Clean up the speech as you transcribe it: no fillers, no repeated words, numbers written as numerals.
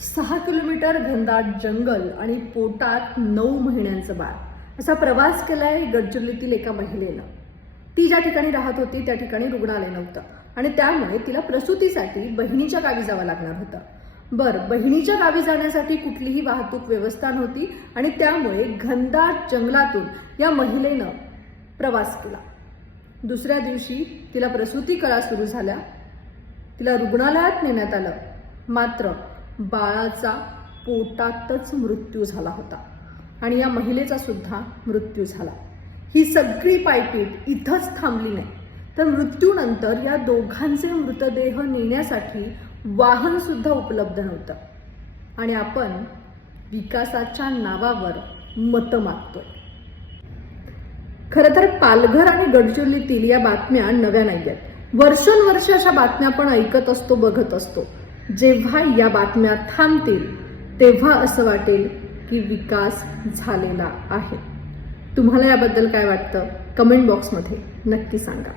6 kilometre घनदाट जंगल आणि पोटात 9 महिन्यांचं बाळ असा प्रवास केलाय गडचिरोलीतील एका महिलेनं. ती ज्या ठिकाणी राहत होती त्या ठिकाणी रुग्णालय नव्हतं आणि त्यामुळे तिला प्रसूतीसाठी बहिणीच्या गावी जावं लागणार होतं. बहिणीच्या गावी जाण्यासाठी कुठलीही वाहतूक व्यवस्था नव्हती आणि त्यामुळे घनदाट जंगलातून या महिलेनं प्रवास केला. दुसऱ्या दिवशी तिला प्रसूती कळा सुरू झाल्या. तिला रुग्णालयात नेण्यात आलं, मात्र बाळाचा पोटातच मृत्यू झाला होता आणि या महिलेचा सुद्धा मृत्यू झाला. ही सगळी पायपीट इथंच थांबली नाही, तर मृत्यूनंतर या दोघांचे मृतदेह नेण्यासाठी वाहन सुद्धा उपलब्ध नव्हतं आणि आपण विकासाच्या नावावर मतं मागतोय. खरं तर पालघर आणि गडचिरोलीतील या बातम्या नव्या नाहीयेत. वर्षोनवर्ष अशा बातम्या आपण ऐकत असतो, बघत असतो. जेव्हा या बातम्या थांबतील तेव्हा असं वाटेल की विकास झालेला आहे. तुम्हाला याबद्दल काय वाटतं? कमेंट बॉक्समध्ये नक्की सांगा.